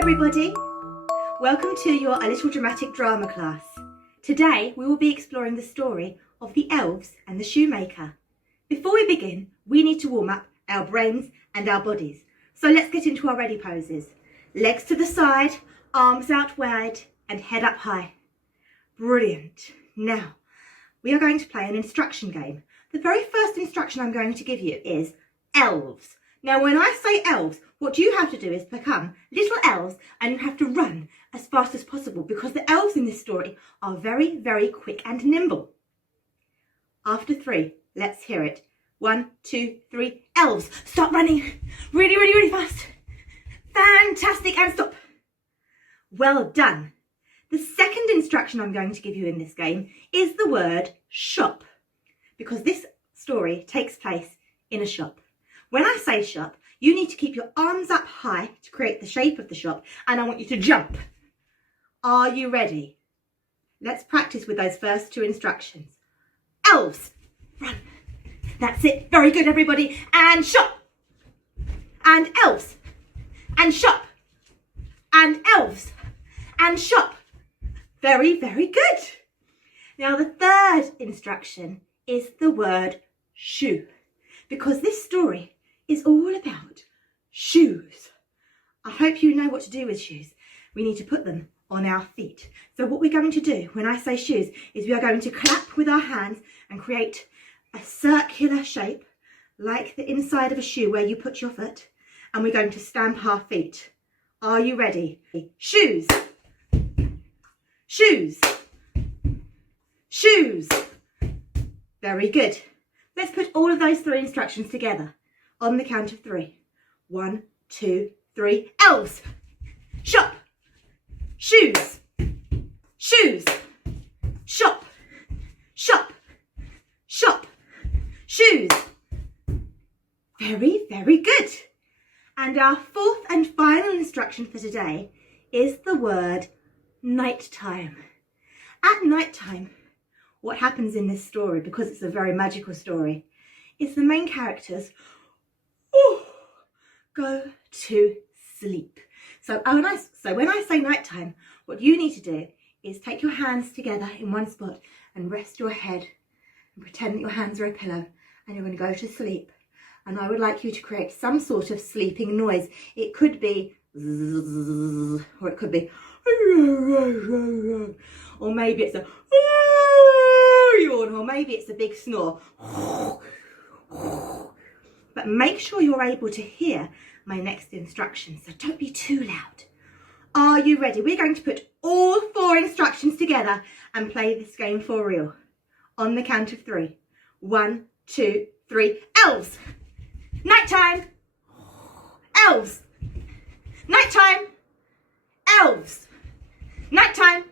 everybody. Welcome to your A Little Dramatic Drama class. Today we will be exploring the story of the Elves and the Shoemaker. Before we begin, we need to warm up our brains and our bodies. So let's get into our ready poses. Legs to the side, arms out wide and head up high. Brilliant. Now, we are going to play an instruction game. The very first instruction I'm going to give you is elves. Now, when I say elves, what you have to do is become little elves and you have to run as fast as possible because the elves in this story are very, very quick and nimble. After 3, let's hear it. 1, 2, 3, elves. Start running. Really, really, really fast. Fantastic, and stop. Well done. The second instruction I'm going to give you in this game is the word shop, because this story takes place in a shop. When I say shop, you need to keep your arms up high to create the shape of the shop, and I want you to jump. Are you ready? Let's practice with those first 2 instructions. Elves, run. That's it. Very good, everybody. And shop. And elves. And shop. And elves. And shop. Very, very good. Now, the third instruction is the word shoe, because this story is all about shoes. I hope you know what to do with shoes. We need to put them on our feet. So what we're going to do when I say shoes is we are going to clap with our hands and create a circular shape like the inside of a shoe where you put your foot, and we're going to stamp our feet. Are you ready? Shoes. Shoes. Shoes. Very good. Let's put all of those 3 instructions together on the count of 3. 1, 2, 3. Elves. Shop. Shoes. Shoes. Shop. Shop. Shop. Shoes. Very, very good. And our 4th and final instruction for today is the word nighttime. At nighttime, what happens in this story, because it's a very magical story, is the main characters go to sleep. So when I say nighttime, what you need to do is take your hands together in one spot and rest your head and pretend that your hands are a pillow, and you're going to go to sleep. And I would like you to create some sort of sleeping noise. It could be zzz, or it could be or maybe it's a yawn, or maybe it's a big snore. But make sure you're able to hear my next instructions, so don't be too loud. Are you ready? We're going to put all 4 instructions together and play this game for real. On the count of 3. 1, 2, 3. Elves. Nighttime. Elves. Nighttime. Elves. Nighttime.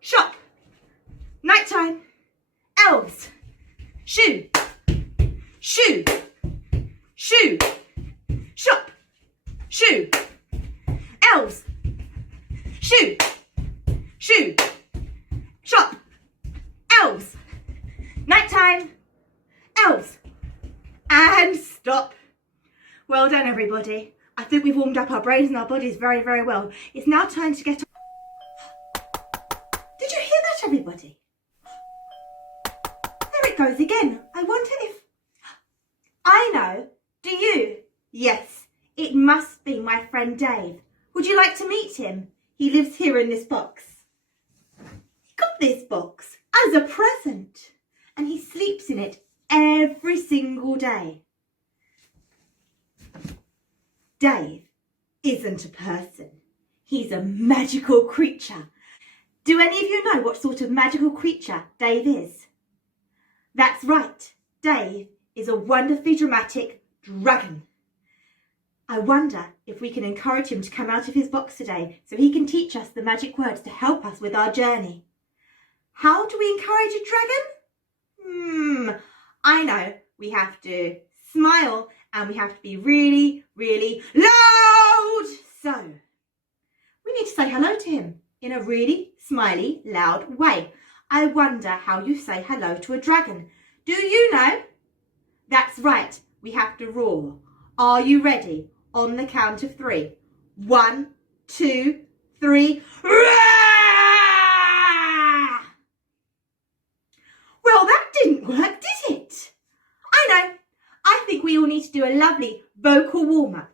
Shop. Nighttime. Elves. Shoe. Shoe. Shoe. Shop. Shoe. Elves. Shoe. Shoe. Shop. Elves. Nighttime. Elves. And stop. Well done, everybody. I think we've warmed up our brains and our bodies very, very well. It's now time to get... Did you hear that, everybody? There it goes again. I wonder if... I know. Do you? Yes, it must be my friend Dave. Would you like to meet him? He lives here in this box. He got this box as a present, and he sleeps in it every single day. Dave isn't a person. He's a magical creature. Do any of you know what sort of magical creature Dave is? That's right. Dave is a wonderfully dramatic dragon. I wonder if we can encourage him to come out of his box today so he can teach us the magic words to help us with our journey. How do we encourage a dragon? I know. We have to smile and we have to be really, really loud. So we need to say hello to him in a really smiley, loud way. I wonder how you say hello to a dragon. Do you know? That's right. We have to roar. Are you ready? On the count of 3. 1, 2, 3. Well, that didn't work, did it? I know. I think we all need to do a lovely vocal warm-up.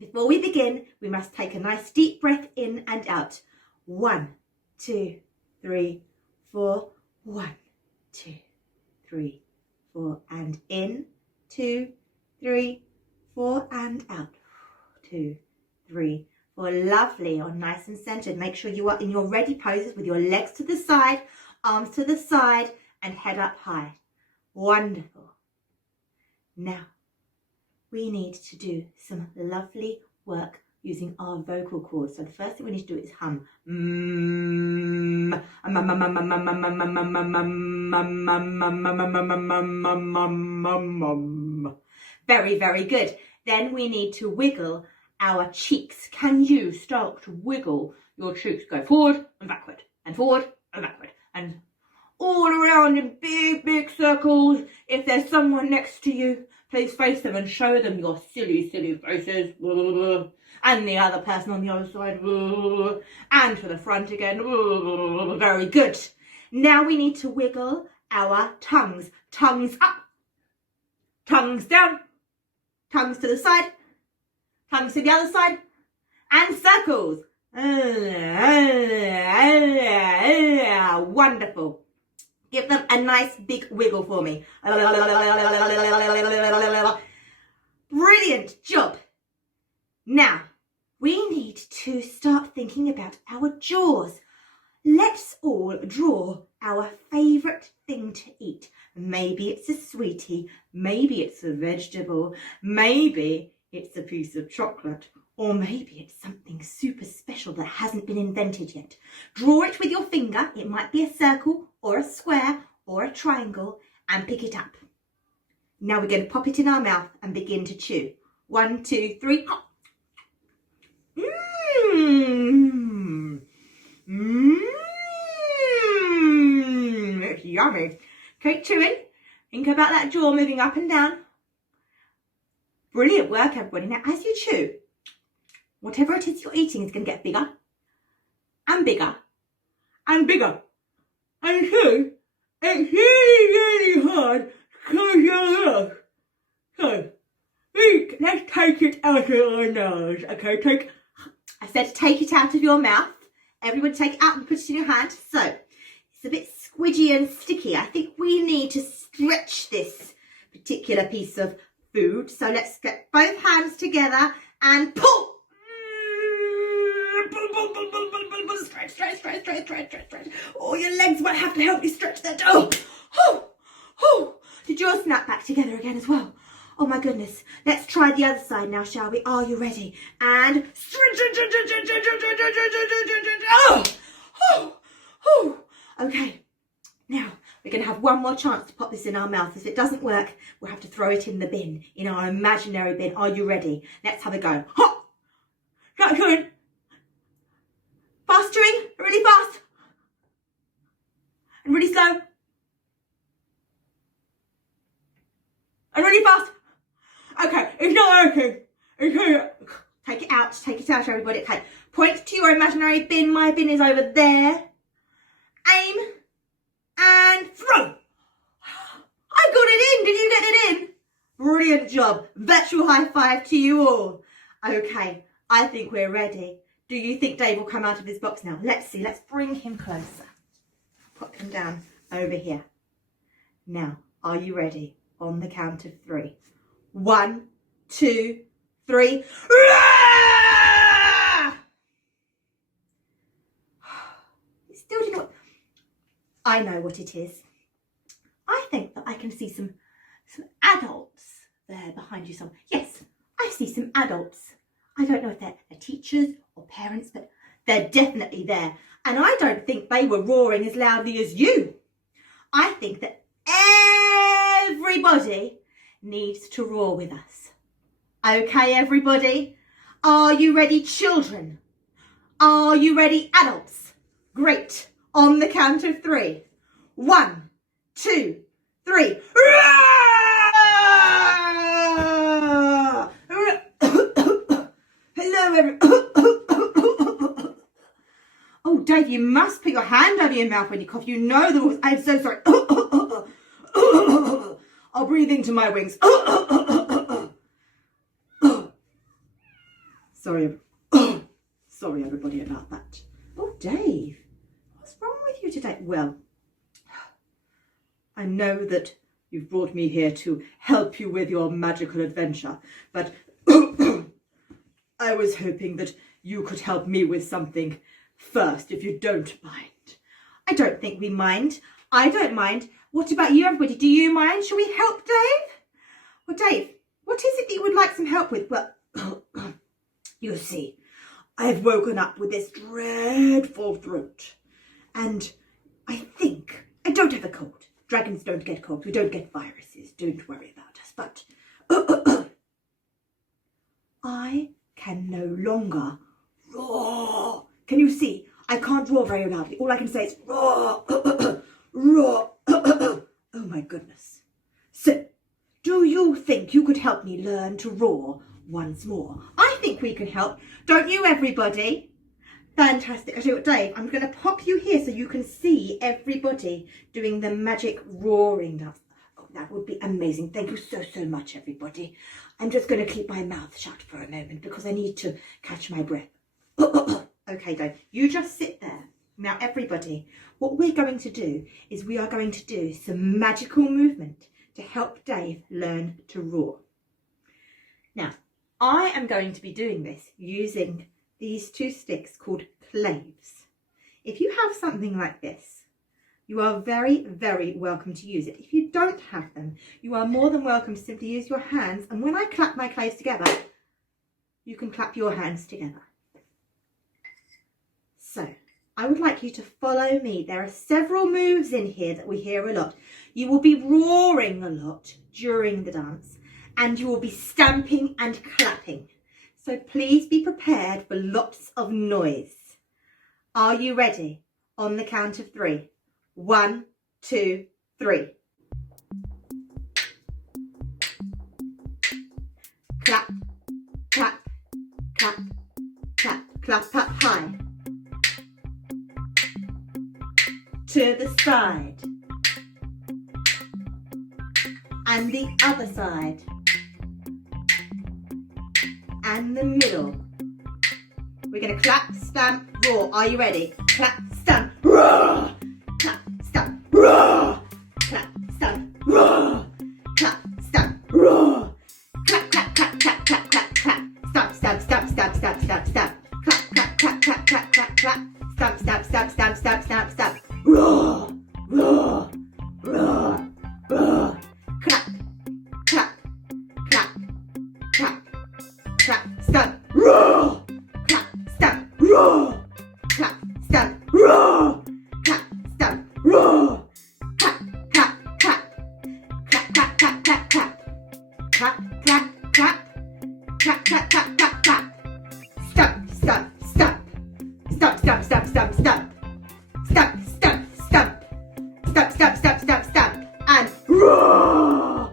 Before we begin, we must take a nice deep breath in and out. 1, 2, 3, 4. 1, 2, 3, 4. And in. 2, 3, 4. And out. 2, 3, 4. Lovely. Or nice and centered. Make sure you are in your ready poses with your legs to the side, arms to the side, and head up high. Wonderful. Now, we need to do some lovely work using our vocal cords. So the first thing we need to do is hum. Very, very good. Then we need to wiggle our cheeks. Can you start to wiggle your cheeks? Go forward and backward, and forward and backward, and all around in big, big circles. If there's someone next to you, please face them and show them your silly, silly faces. And the other person on the other side. And to the front again. Very good. Now we need to wiggle our tongues. Tongues up. Tongues down. Tongues to the side. Tongues to the other side. And circles. Wonderful. Give them a nice big wiggle for me. Brilliant job. Now, we need to start thinking about our jaws. Let's all draw our favourite thing to eat. Maybe it's a sweetie, maybe it's a vegetable, maybe it's a piece of chocolate, or maybe it's something super special that hasn't been invented yet. Draw it with your finger. It might be a circle or a square or a triangle, and pick it up. Now we're going to pop it in our mouth and begin to chew. 1, 2, 3. It's yummy. Keep chewing. Think about that jaw moving up and down. Brilliant work, everybody. Now, as you chew, whatever it is you're eating is going to get bigger and bigger and bigger. And so, it's really, really hard to close your mouth. So, let's take it out of our nose. Okay, I said take it out of your mouth. Everyone take it out and put it in your hand. So, it's a bit squidgy and sticky. I think we need to stretch this particular piece of food. So let's get both hands together and pull. Stretch. Oh, your legs might have to help you stretch that. Did yours snap back together again as well? Oh my goodness. Let's try the other side now, shall we? Are you ready? And okay. Now, we're going to have one more chance to pop this in our mouth. If it doesn't work, we'll have to throw it in the bin, in our imaginary bin. Are you ready? Let's have a go. Hop! Start chewing. Fast chewing, really fast. And really slow. And really fast. Okay, it's not working. Take it out, everybody. Okay, point to your imaginary bin. My bin is over there. Aim. And throw. I got it in. Did you get it in? Brilliant job. Virtual high five to you all. Okay, I think we're ready. Do you think Dave will come out of his box now? Let's see. Let's bring him closer. Put him down over here. Now, are you ready? On the count of 3. 1, 2, 3. It still didn't work. I know what it is. I think that I can see some adults there behind you. Yes, I see some adults. I don't know if they're teachers or parents, but they're definitely there. And I don't think they were roaring as loudly as you. I think that everybody needs to roar with us. Okay, everybody? Are you ready, children? Are you ready, adults? Great. On the count of 3. 1, 2, 3. Hello, everyone. Dave, you must put your hand over your mouth when you cough. You know the rules. I'm so sorry. I'll breathe into my wings. Sorry. Sorry, everybody, about that. Oh, Dave, what's wrong with you today? Well, I know that you've brought me here to help you with your magical adventure, but I was hoping that you could help me with something first, if you don't mind. I don't think we mind. I don't mind. What about you, everybody? Do you mind? Shall we help Dave? Well, Dave, what is it that you would like some help with? Well, you see, I've woken up with this dreadful throat, and I think I don't have a cold. Dragons don't get colds. We don't get viruses. Don't worry about us. But I can no longer roar. Can you see? I can't roar very loudly. All I can say is roar, roar. Oh my goodness. So, do you think you could help me learn to roar once more? I think we can help. Don't you, everybody? Fantastic. I tell you what, Dave, I'm going to pop you here so you can see everybody doing the magic roaring dance. Oh, that would be amazing. Thank you so, so much, everybody. I'm just going to keep my mouth shut for a moment because I need to catch my breath. Okay, Dave, you just sit there. Now, everybody, what we're going to do is we are going to do some magical movement to help Dave learn to roar. Now, I am going to be doing this using these two sticks called claves. If you have something like this, you are very, very welcome to use it. If you don't have them, you are more than welcome to simply use your hands, and when I clap my claves together, you can clap your hands together. So, I would like you to follow me. There are several moves in here that we hear a lot. You will be roaring a lot during the dance, and you will be stamping and clapping. So please be prepared for lots of noise. Are you ready? On the count of 3. 1, 2, 3. Clap, clap, clap, clap, clap up high. To the side. And the other side. And the middle. We're going to clap, stamp, roar. Are you ready? Clap, stamp, roar. Clap, stamp, roar. Clap, stamp, roar. Clap, stamp, roar. Clap, clap, clap, clap, clap, clap, clap. Stamp, stamp, stamp, stamp, stamp, stamp, stamp. Clap, clap, clap, clap, clap, clap, clap. Stamp, stamp, stamp, stamp, stamp, stamp, stamp. Roar, roar, roar, roar. Clap, clap, clap, clap. Clap, stamp, roar. Clap, stamp, roar. Clap, stamp, roar. Clap, stamp, roar. Clap, clap, clap. Clap, clap, clap, clap, clap. Clap, clap, clap. Clap, clap, clap, clap, clap. Stamp, stamp, stamp. Stamp, stamp, stamp, stamp, stamp. Stamp, stamp, stamp. Stamp, stamp, stamp, stamp, stamp. And roar.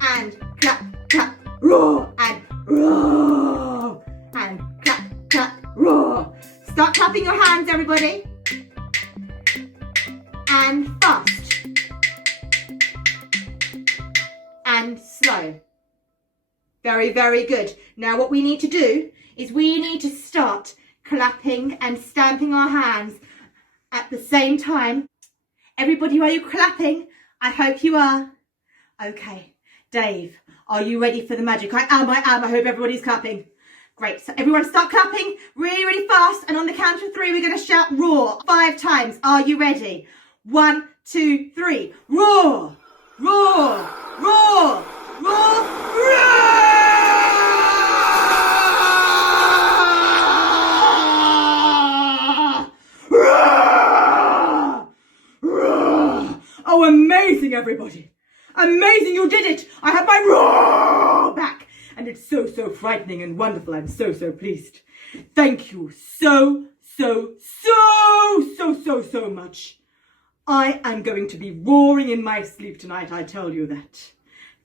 And clap, clap, roar. And roar. And clap, clap, roar. Start clapping your hands, everybody. And fast. And slow. Very, very good. Now what we need to do is we need to start clapping and stamping our hands at the same time. Everybody, are you clapping? I hope you are. Okay, Dave, are you ready for the magic? I am. I hope everybody's clapping. Great, so everyone start clapping really, really fast. And on the count of 3, we're going to shout roar 5 times. Are you ready? 1, 2, 3. Roar, roar, roar, roar, roar. Oh, amazing, everybody. Amazing, you did it. I have my roar back. And it's so, so frightening and wonderful. I'm so, so pleased. Thank you so, so, so, so, so, so much. I am going to be roaring in my sleep tonight, I tell you that.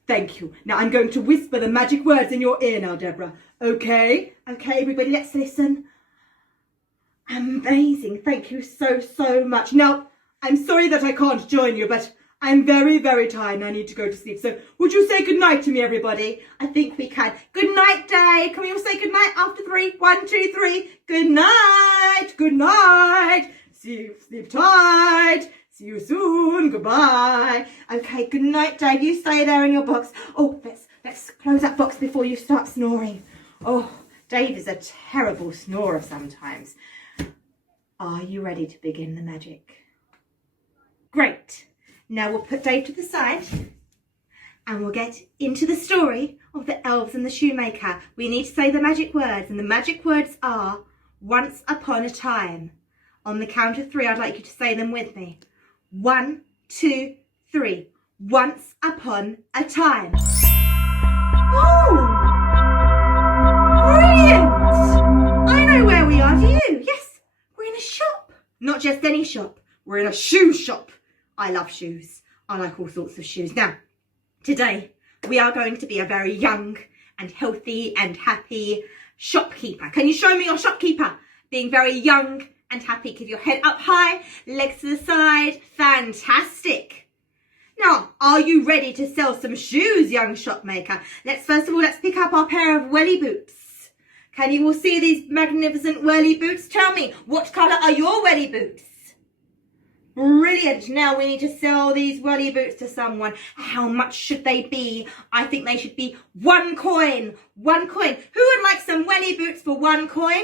Thank you. Now I'm going to whisper the magic words in your ear now, Deborah. Okay? Okay, everybody, let's listen. Amazing. Thank you so much. Now, I'm sorry that I can't join you, but I'm very tired and I need to go to sleep. So would you say goodnight to me, everybody? I think we can. Good night, Dave. Can we all say goodnight after 3? 1, 2, 3. Good night. Good night. See you. Sleep tight. See you soon. Goodbye. Okay, good night, Dave. You stay there in your box. Oh, let's close that box before you start snoring. Oh, Dave is a terrible snorer sometimes. Are you ready to begin the magic? Great. Now we'll put Dave to the side and we'll get into the story of the elves and the shoemaker. We need to say the magic words, and the magic words are once upon a time. On the count of 3, I'd like you to say them with me. 1, 2, 3. Once upon a time. Oh! Brilliant! I know where we are, do you? Yes, we're in a shop. Not just any shop, we're in a shoe shop. I love shoes. I like all sorts of shoes. Now, today we are going to be a very young and healthy and happy shopkeeper. Can you show me your shopkeeper? Being very young and happy. Keep your head up high, legs to the side. Fantastic. Now, are you ready to sell some shoes, young shopmaker? First of all, let's pick up our pair of welly boots. Can you all see these magnificent welly boots? Tell me, what colour are your welly boots? Brilliant. Now we need to sell these welly boots to someone. How much should they be? I think they should be 1 coin. 1 coin. Who would like some welly boots for 1 coin?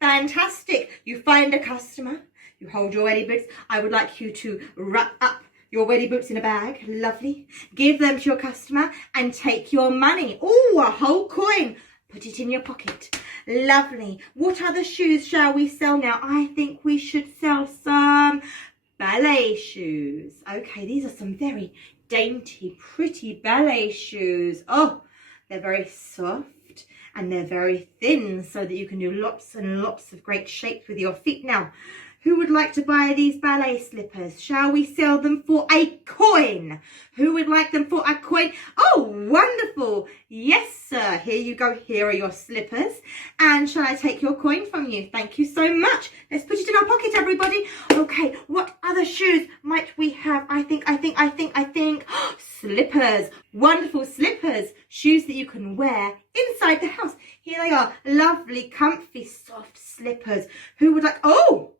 Fantastic. You find a customer. You hold your welly boots. I would like you to wrap up your welly boots in a bag. Lovely. Give them to your customer and take your money. Oh, a whole coin. Put it in your pocket. Lovely. What other shoes shall we sell now? I think we should sell some ballet shoes. Okay, these are some very dainty, pretty ballet shoes. Oh, they're very soft and they're very thin so that you can do lots and lots of great shapes with your feet. Now, who would like to buy these ballet slippers? Shall we sell them for a coin? Who would like them for a coin? Oh, wonderful. Yes, sir. Here you go. Here are your slippers. And shall I take your coin from you? Thank you so much. Let's put it in our pocket, everybody. Okay, what other shoes might we have? I think. Slippers. Wonderful slippers. Shoes that you can wear inside the house. Here they are. Lovely, comfy, soft slippers. Who would like... Oh!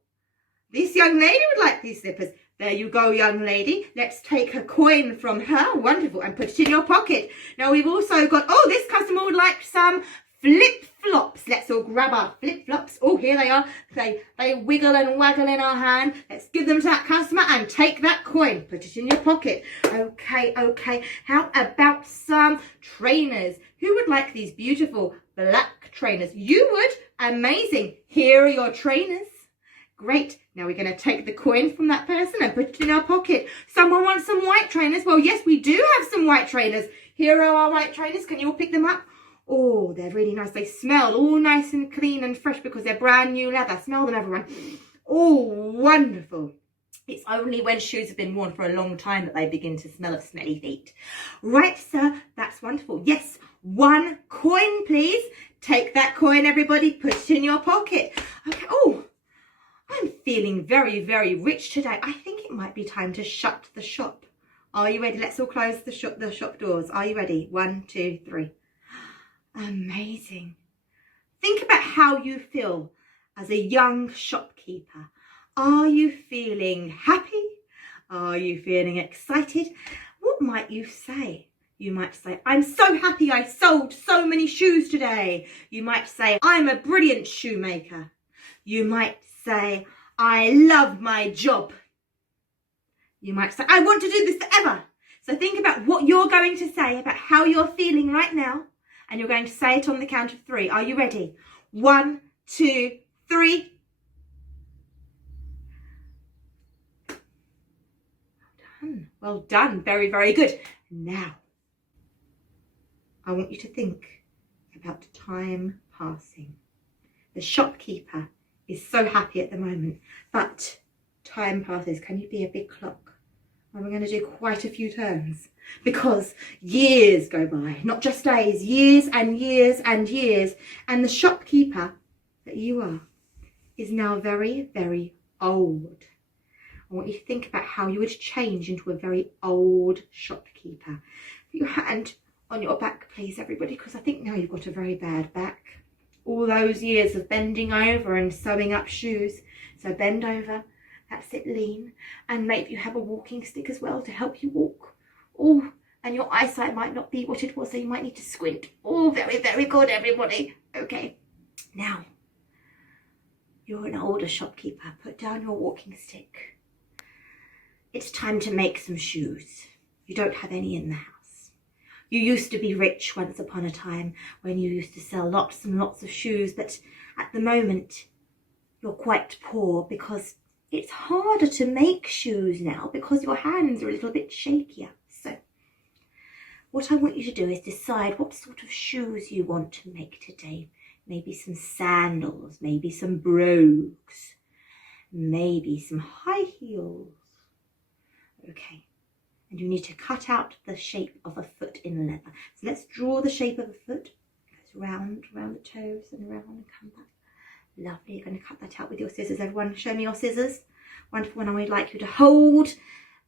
This young lady would like these slippers. There you go, young lady. Let's take a coin from her. Wonderful. And put it in your pocket. Now we've also got, oh, this customer would like some flip-flops. Let's all grab our flip-flops. Oh, here they are. They wiggle and waggle in our hand. Let's give them to that customer and take that coin. Put it in your pocket. Okay. How about some trainers? Who would like these beautiful black trainers? You would. Amazing. Here are your trainers. Great. Now we're going to take the coin from that person and put it in our pocket. Someone wants some white trainers? Well, yes, we do have some white trainers. Here are our white trainers. Can you all pick them up? Oh, they're really nice. They smell all nice and clean and fresh because they're brand new leather. Smell them, everyone. Oh, wonderful. It's only when shoes have been worn for a long time that they begin to smell of smelly feet. Right, sir. That's wonderful. Yes, 1 coin, please. Take that coin, everybody. Put it in your pocket. Okay. Oh. I'm feeling very rich today. I think it might be time to shut the shop. Are you ready? Let's all close the shop doors. Are you ready? 1, 2, 3. Amazing. Think about how you feel as a young shopkeeper. Are you feeling happy? Are you feeling excited? What might you say? You might say, I'm so happy I sold so many shoes today. You might say, I'm a brilliant shoemaker. You might say, I love my job. You might say, I want to do this forever. So think about what you're going to say, about how you're feeling right now. And you're going to say it on the count of 3. Are you ready? 1, 2, 3. Well done. Very good. Now, I want you to think about time passing. The shopkeeper is so happy at the moment, but time passes. Can you be a big clock? And we're going to do quite a few turns because years go by, not just days, years and years and years. And the shopkeeper that you are is now very, very old. I want you to think about how you would change into a very old shopkeeper. Put your hand on your back, please, everybody, because I think now you've got a very bad back. All those years of bending over and sewing up shoes. So bend over, that's it, lean, and maybe you have a walking stick as well to help you walk. Oh, and your eyesight might not be what it was, so you might need to squint. Oh, very, very good, everybody. Okay, now, you're an older shopkeeper. Put down your walking stick. It's time to make some shoes. You don't have any in the house. You used to be rich once upon a time when you used to sell lots and lots of shoes, but at the moment you're quite poor because it's harder to make shoes now because your hands are a little bit shakier. So what I want you to do is decide what sort of shoes you want to make today. Maybe some sandals, maybe some brogues, maybe some high heels. Okay, and you need to cut out the shape of a foot in leather. So let's draw the shape of a foot. It goes round the toes and around and come back. Lovely, you're going to cut that out with your scissors. Everyone, show me your scissors. Wonderful, and I would like you to hold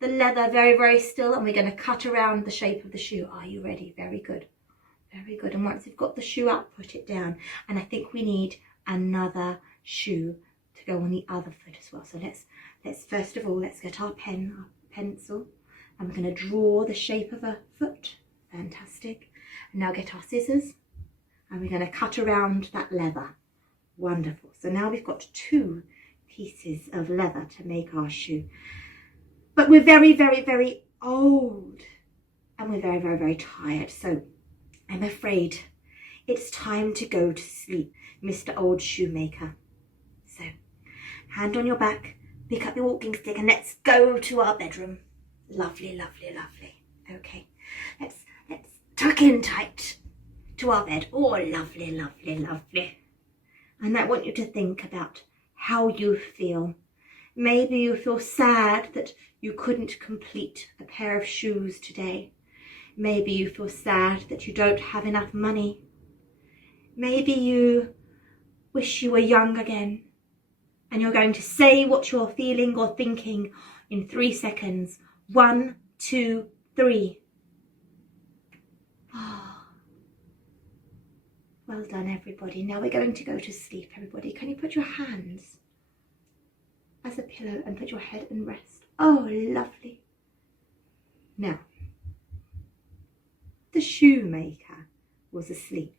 the leather very, very still, and we're going to cut around the shape of the shoe. Are you ready? Very good. Very good. And once you've got the shoe up, put it down. And I think we need another shoe to go on the other foot as well. So let's first of all, let's get our pen, our pencil, and we're going to draw the shape of a foot. Fantastic. And now get our scissors, and we're going to cut around that leather. Wonderful. So now we've got 2 pieces of leather to make our shoe. But we're very, very, very old, and we're very, very, very tired. So I'm afraid it's time to go to sleep, Mr. Old Shoemaker. So hand on your back, pick up your walking stick, and let's go to our bedroom. Lovely, lovely, lovely. Okay, let's tuck in tight to our bed. Oh, lovely, lovely, lovely. And I want you to think about how you feel. Maybe you feel sad that you couldn't complete a pair of shoes today. Maybe you feel sad that you don't have enough money. Maybe you wish you were young again. And you're going to say what you're feeling or thinking in 3 seconds. 1, 2, 3. Well done, everybody. Now we're going to go to sleep, everybody. Can you put your hands as a pillow and put your head and rest? Oh, lovely. Now, the shoemaker was asleep.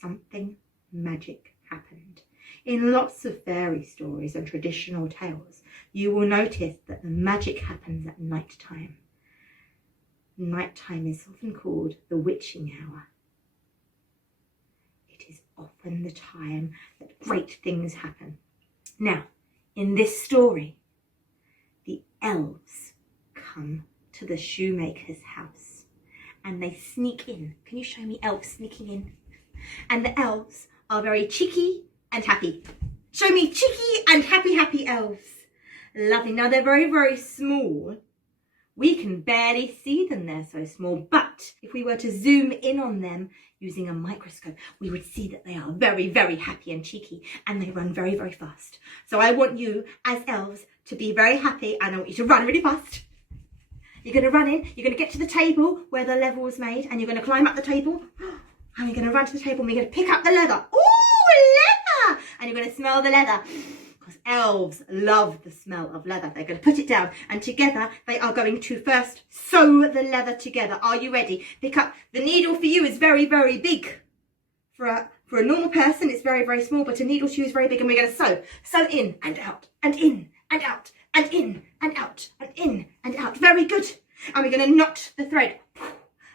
Something magic happened. In lots of fairy stories and traditional tales, you will notice that the magic happens at night time. Night time is often called the witching hour. It is often the time that great things happen. Now, in this story, the elves come to the shoemaker's house and they sneak in. Can you show me elves sneaking in? And the elves are very cheeky and happy. Show me cheeky and happy elves. Lovely. Now they're very, very small. We can barely see them, they're so small, but if we were to zoom in on them using a microscope, we would see that they are very, very happy and cheeky, and they run very, very fast. So I want you as elves to be very happy, and I want you to run really fast. You're going to run in, you're going to get to the table where the level was made, and you're going to climb up the table, and you're going to run to the table, and you're going to pick up the leather. Ooh, leather! And you're going to smell the leather. Because elves love the smell of leather. They're going to put it down, and together they are going to first sew the leather together. Are you ready? Pick up. The needle for you is very, very big. For a normal person, it's very, very small, but a needle to you is very big, and we're going to sew. Sew in and out, and in and out, and in and out, and in and out. Very good. And we're going to knot the thread.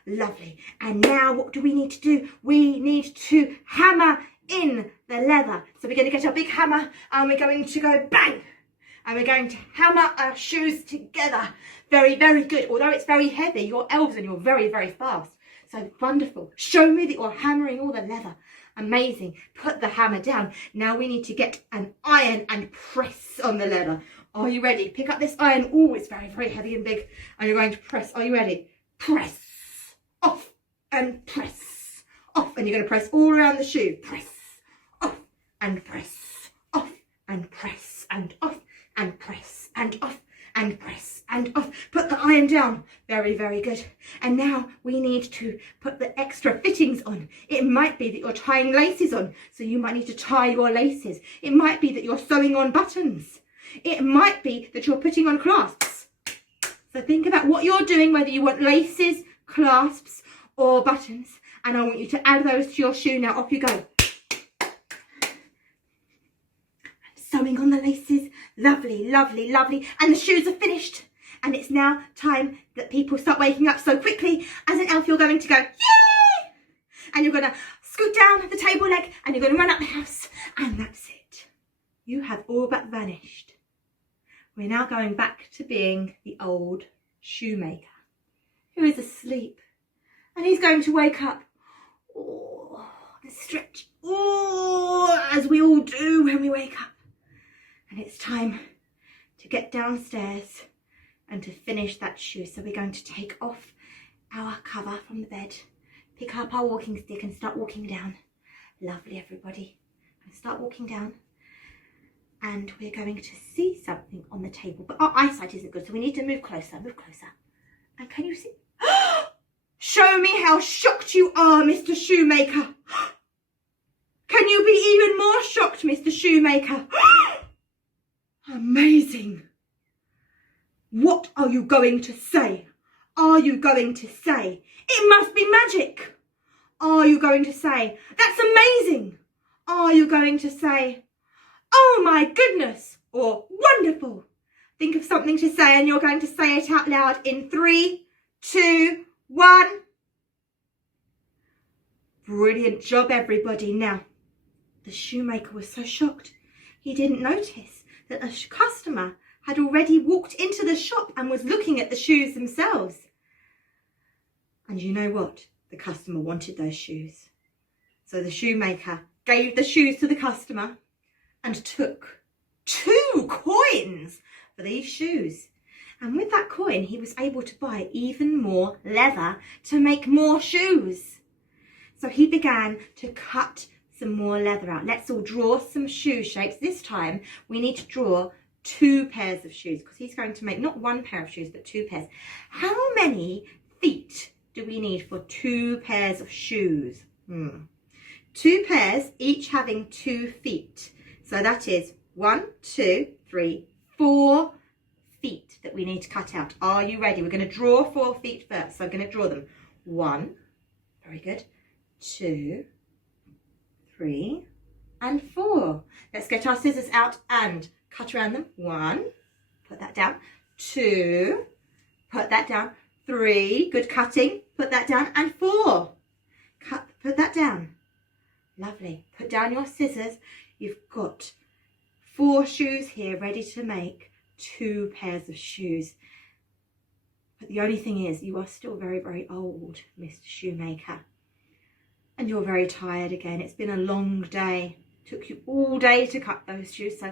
Lovely. And now what do we need to do? We need to hammer in the leather. So we're going to get our big hammer and we're going to go bang, and we're going to hammer our shoes together. Very, very good. Although it's very heavy, you're elves and you're very, very fast. So wonderful. Show me that you're hammering all the leather. Amazing. Put the hammer down. Now we need to get an iron and press on the leather. Are you ready? Pick up this iron. Oh, it's very, very heavy and big. And you're going to press. Are you ready? Press. Off and press. Off. And you're going to press all around the shoe. Press. Off and press, off and press and off and press and off and press and off. Put the iron down. Very, very good. And now we need to put the extra fittings on. It might be that you're tying laces on, so you might need to tie your laces. It might be that you're sewing on buttons. It might be that you're putting on clasps. So think about what you're doing, whether you want laces, clasps or buttons, and I want you to add those to your shoe. Now off you go. Sewing on the laces. Lovely, lovely, lovely. And the shoes are finished. And it's now time that people start waking up. So quickly, as an elf, you're going to go, yay! And you're going to scoot down the table leg and you're going to run up the house. And that's it. You have all but vanished. We're now going back to being the old shoemaker who is asleep. And he's going to wake up. Oh, the stretch. Oh, as we all do when we wake up. And it's time to get downstairs and to finish that shoe. So we're going to take off our cover from the bed, pick up our walking stick and start walking down. Lovely, everybody. And start walking down. And we're going to see something on the table. But our eyesight isn't good, so we need to move closer, move closer. And can you see? Show me how shocked you are, Mr. Shoemaker. Can you be even more shocked, Mr. Shoemaker? Amazing. What are you going to say? Are you going to say, it must be magic? Are you going to say, that's amazing? Are you going to say, oh my goodness, or wonderful? Think of something to say and you're going to say it out loud in 3, 2, 1. Brilliant job, everybody. Now, the shoemaker was so shocked he didn't notice that a customer had already walked into the shop and was looking at the shoes themselves. And you know what? The customer wanted those shoes. So the shoemaker gave the shoes to the customer and took 2 coins for these shoes. And with that coin, he was able to buy even more leather to make more shoes. So he began to cut some more leather out. Let's all draw some shoe shapes. This time we need to draw 2 pairs of shoes because he's going to make not 1 pair of shoes but 2 pairs. How many feet do we need for 2 pairs of shoes? 2 pairs, each having 2 feet. So that is 1, 2, 3, 4 feet that we need to cut out. Are you ready? We're going to draw 4 feet first. So I'm going to draw them. 1, very good, 2, 3 and 4. Let's get our scissors out and cut around them. 1, put that down. 2, put that down. 3, good cutting, put that down. And 4, put that down. Lovely. Put down your scissors. You've got 4 shoes here ready to make 2 pairs of shoes. But the only thing is, you are still very, very old, Mr. Shoemaker. And you're very tired again. It's been a long day. It took you all day to cut those shoes. So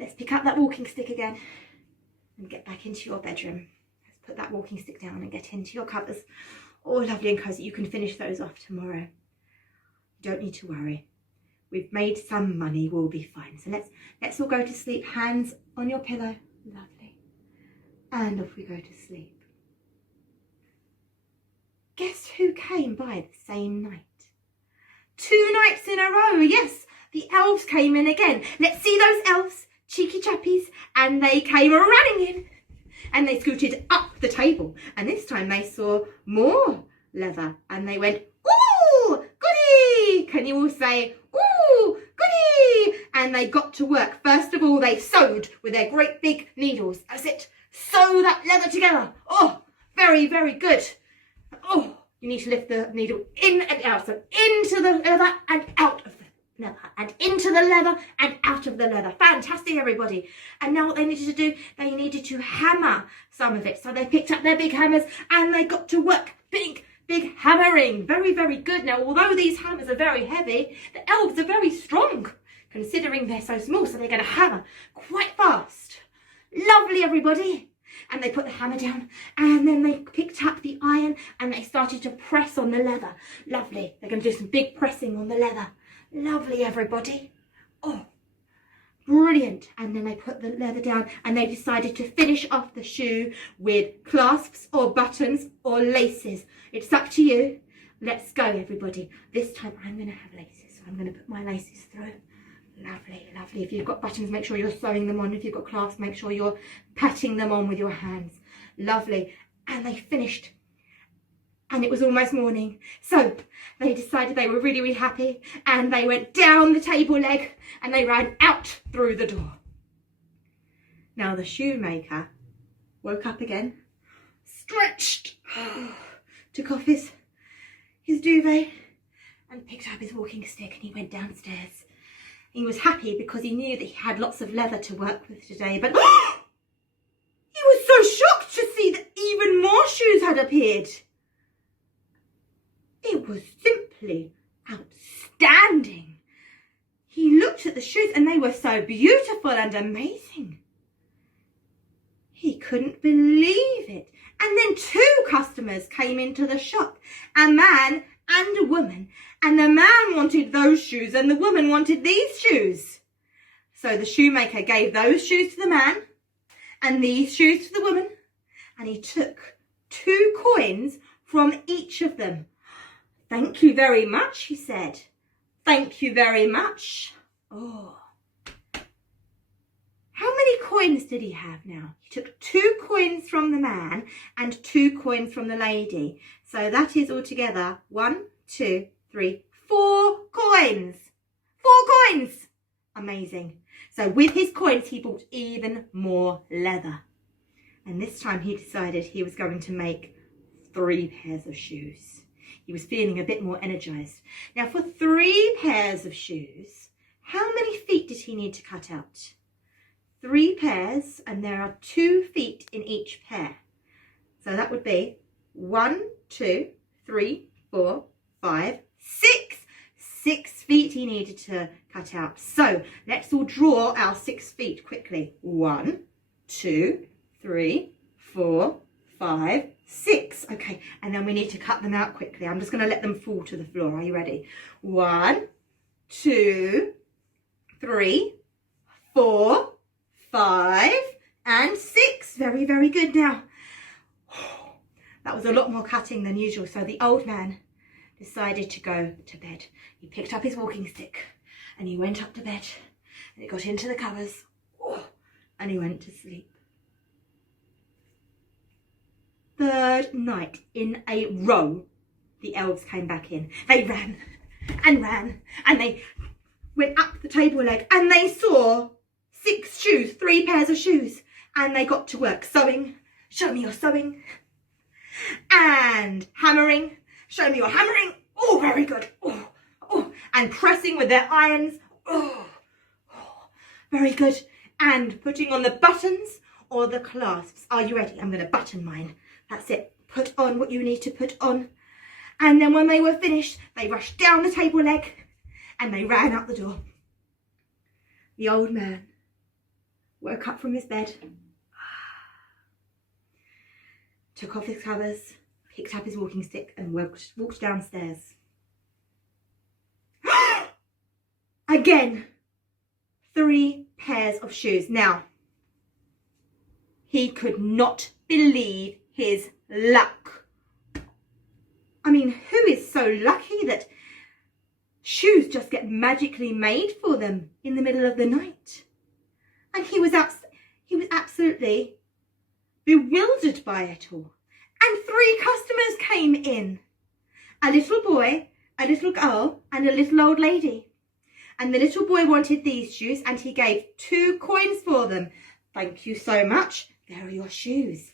let's pick up that walking stick again and get back into your bedroom. Let's put that walking stick down and get into your covers. All lovely and cozy. You can finish those off tomorrow. You don't need to worry. We've made some money. We'll be fine. So let's all go to sleep. Hands on your pillow. Lovely. And off we go to sleep. Guess who came by the same night? 2 nights in a row. Yes, the elves came in again. Let's see those elves, cheeky chappies. And they came running in. And they scooted up the table. And this time they saw more leather. And they went, ooh, goody. Can you all say, ooh, goody? And they got to work. First of all, they sewed with their great big needles. That's it. Sew that leather together. Oh, very, very good. Oh, you need to lift the needle in and out. So into the leather and out of the leather. And into the leather and out of the leather. Fantastic, everybody. And now what they needed to do, they needed to hammer some of it. So they picked up their big hammers and they got to work. Big hammering. Very, very good. Now, although these hammers are very heavy, the elves are very strong, considering they're so small. So they're going to hammer quite fast. Lovely, everybody. And they put the hammer down and then they picked up the iron and they started to press on the leather. Lovely. They're going to do some big pressing on the leather. Lovely, everybody. Oh, brilliant. And then they put the leather down and they decided to finish off the shoe with clasps or buttons or laces. It's up to you. Let's go, everybody. This time I'm going to have laces. So I'm going to put my laces through. Lovely, lovely. If you've got buttons, make sure you're sewing them on. If you've got clasps, make sure you're patting them on with your hands. Lovely. And they finished. And it was almost morning. So they decided they were really, really happy. And they went down the table leg and they ran out through the door. Now the shoemaker woke up again, stretched, took off his duvet and picked up his walking stick and he went downstairs. He was happy because he knew that he had lots of leather to work with today, but he was so shocked to see that even more shoes had appeared. It was simply outstanding. He looked at the shoes and they were so beautiful and amazing. He couldn't believe it. And then 2 customers came into the shop, a man and a woman. And the man wanted those shoes and the woman wanted these shoes. So the shoemaker gave those shoes to the man and these shoes to the woman. And he took 2 coins from each of them. Thank you very much, he said. Thank you very much. Oh. How many coins did he have now? He took 2 coins from the man and 2 coins from the lady. So that is altogether 1, 2, 3, 4 coins. 4 coins. Amazing. So with his coins, he bought even more leather. And this time he decided he was going to make 3 pairs of shoes. He was feeling a bit more energized. Now for 3 pairs of shoes, how many feet did he need to cut out? 3 pairs, and there are 2 feet in each pair. So that would be 1, 2, 3, 4, 5, 6. 6 feet he needed to cut out. So let's all draw our 6 feet quickly. 1, 2, 3, 4, 5, 6. Okay, and then we need to cut them out quickly. I'm just going to let them fall to the floor. Are you ready? 1, 2, 3, 4, 5, and 6. Very, very good. Now, that was a lot more cutting than usual. So the old man decided to go to bed. He picked up his walking stick and he went up to bed and he got into the covers and he went to sleep. 3rd night in a row, the elves came back in. They ran and ran and they went up the table leg and they saw 6 shoes, 3 pairs of shoes, and they got to work sewing. Show me your sewing. And hammering. Show me your hammering. Oh, very good. Oh, oh. And pressing with their irons. Oh, oh, very good. And putting on the buttons or the clasps. Are you ready? I'm going to button mine. That's it. Put on what you need to put on. And then when they were finished, they rushed down the table leg and they ran out the door. The old man woke up from his bed, took off his covers, picked up his walking stick and walked downstairs. Again, 3 pairs of shoes. Now, he could not believe his luck. I mean, who is so lucky that shoes just get magically made for them in the middle of the night? And he was absolutely bewildered by it all. And 3 customers came in. A little boy, a little girl, and a little old lady. And the little boy wanted these shoes and he gave 2 coins for them. Thank you so much. There are your shoes.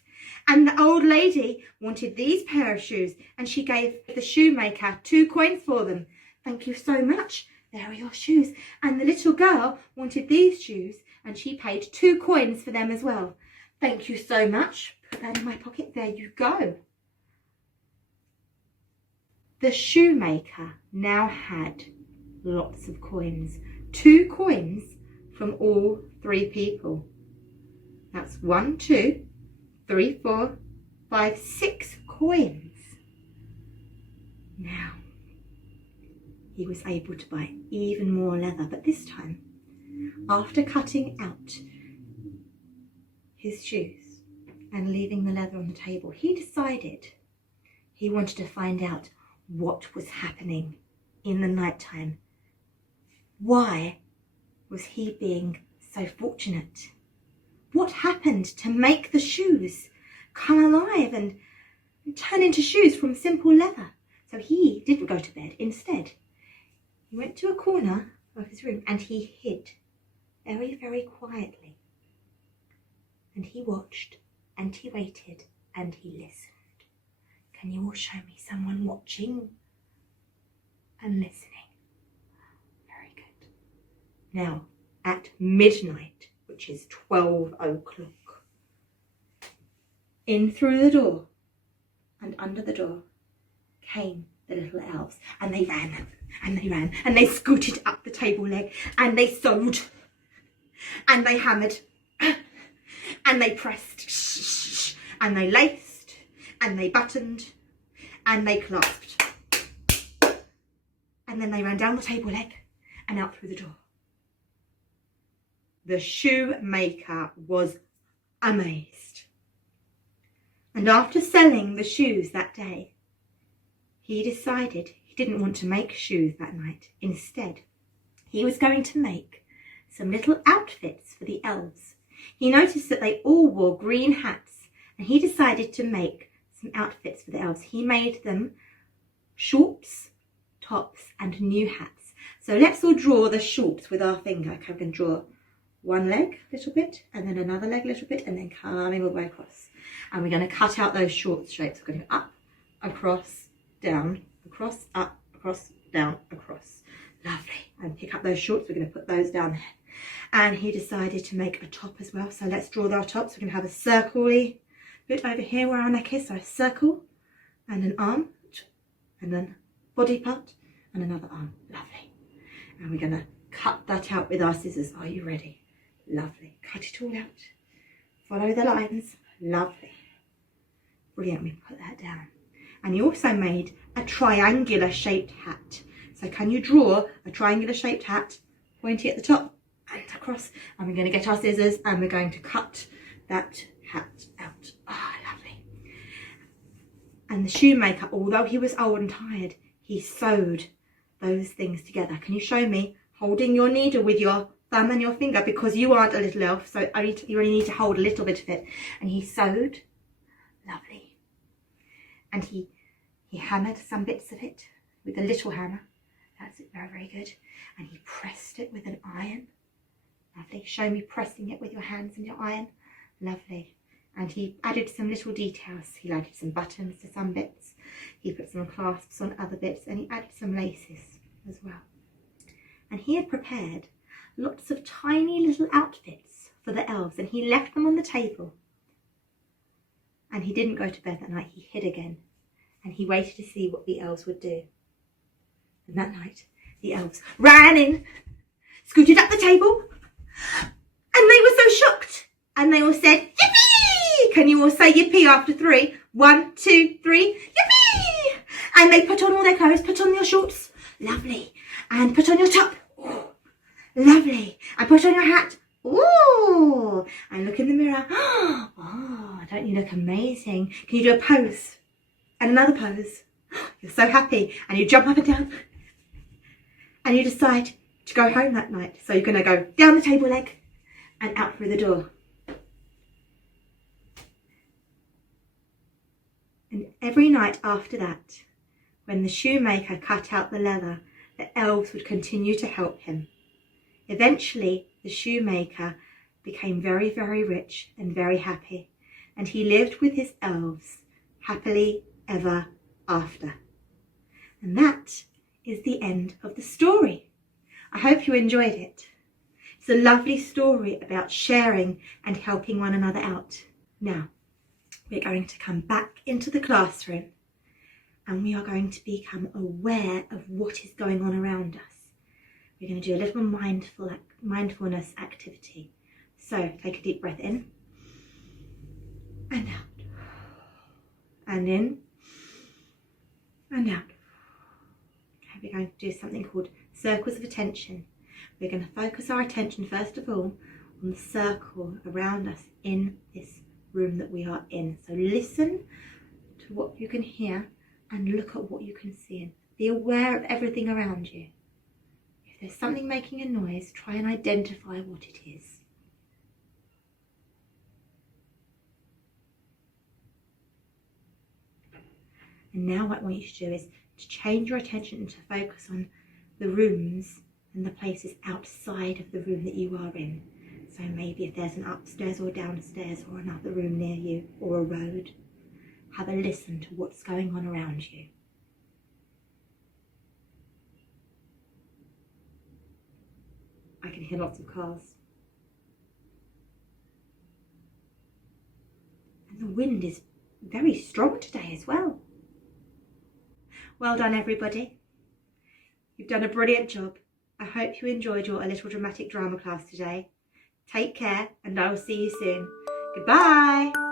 And the old lady wanted these pair of shoes and she gave the shoemaker 2 coins for them. Thank you so much. There are your shoes. And the little girl wanted these shoes and she paid 2 coins for them as well. Thank you so much. Put that in my pocket. There you go. The shoemaker now had lots of coins. 2 coins from all 3 people. That's 1, 2, 3, 4, 5, 6 coins. Now, he was able to buy even more leather. But this time, after cutting out his shoes and leaving the leather on the table, he decided he wanted to find out what was happening in the nighttime. Why was he being so fortunate? What happened to make the shoes come alive and turn into shoes from simple leather? So he didn't go to bed. Instead, he went to a corner of his room and he hid very, very quietly. And he watched and he waited and he listened. Can you all show me someone watching and listening? Very good. Now, at midnight, which is 12 o'clock, in through the door and under the door came the little elves, and they ran and they ran and they scooted up the table leg and they sewed and they hammered and they pressed and they laced and they buttoned and they clasped, and then they ran down the table leg and out through the door. The shoemaker was amazed, and after selling the shoes that day, he decided he didn't want to make shoes that night. Instead, he was going to make some little outfits for the elves. He noticed that they all wore green hats, and he decided to make some outfits for the elves. He made them shorts, tops, and new hats. So let's all draw the shorts with our finger. Okay, we can draw one leg a little bit, and then another leg a little bit, and then coming all the way across. And we're going to cut out those short shapes. We're going to go up, across, down, across, up, across, down, across. Lovely. And pick up those shorts. We're going to put those down there. And he decided to make a top as well. So let's draw our tops. We're going to have a circle-y bit over here where our neck is. So a circle and an arm, and then body part and another arm. Lovely. And we're going to cut that out with our scissors. Are you ready? Lovely. Cut it all out. Follow the lines. Lovely. Brilliant. We put that down. And he also made a triangular shaped hat. So can you draw a triangular shaped hat, pointy at the top and across? And we're going to get our scissors and we're going to cut that hat out. Ah, lovely. And the shoemaker, although he was old and tired, he sewed those things together. Can you show me holding your needle with your thumb and your finger, because you aren't a little elf, so you only need to hold a little bit of it. And he sewed. Lovely. And he hammered some bits of it with a little hammer. That's it, very, very good. And he pressed it with an iron. Lovely. Show me pressing it with your hands and your iron. Lovely. And he added some little details. He added some buttons to some bits. He put some clasps on other bits, and he added some laces as well. And he had prepared lots of tiny little outfits for the elves, and he left them on the table. And he didn't go to bed that night. He hid again, and he waited to see what the elves would do. And that night, the elves ran in, scooted up the table, and they were so shocked. And they all said, yippee! Can you all say yippee after 3? 1, 2, 3, yippee! And they put on all their clothes, put on your shorts, lovely, and put on your top, ooh, lovely, and put on your hat, ooh, and look in the mirror, oh, don't you look amazing? Can you do a pose? And another pose. You're so happy, and you jump up and down, and you decide to go home that night. So you're going to go down the table leg and out through the door. And every night after that, when the shoemaker cut out the leather, the elves would continue to help him. Eventually, the shoemaker became very, very rich and very happy, and he lived with his elves happily ever after. And that is the end of the story. I hope you enjoyed it. It's a lovely story about sharing and helping one another out. Now, we're going to come back into the classroom, and we are going to become aware of what is going on around us. We're going to do a little mindfulness activity. So take a deep breath in and out, and in and out. Okay. we're going to do something called circles of attention. We're going to focus our attention first of all on the circle around us in this room that we are in. So listen to what you can hear and look at what you can see, and be aware of everything around you. If there's something making a noise, try and identify what it is. And now what I want you to do is to change your attention and to focus on the rooms and the places outside of the room that you are in. So maybe if there's an upstairs or downstairs or another room near you or a road, have a listen to what's going on around you. I can hear lots of cars. And the wind is very strong today as well. Well done, everybody. You've done a brilliant job. I hope you enjoyed your A Little Dramatic Drama class today. Take care, and I will see you soon. Goodbye.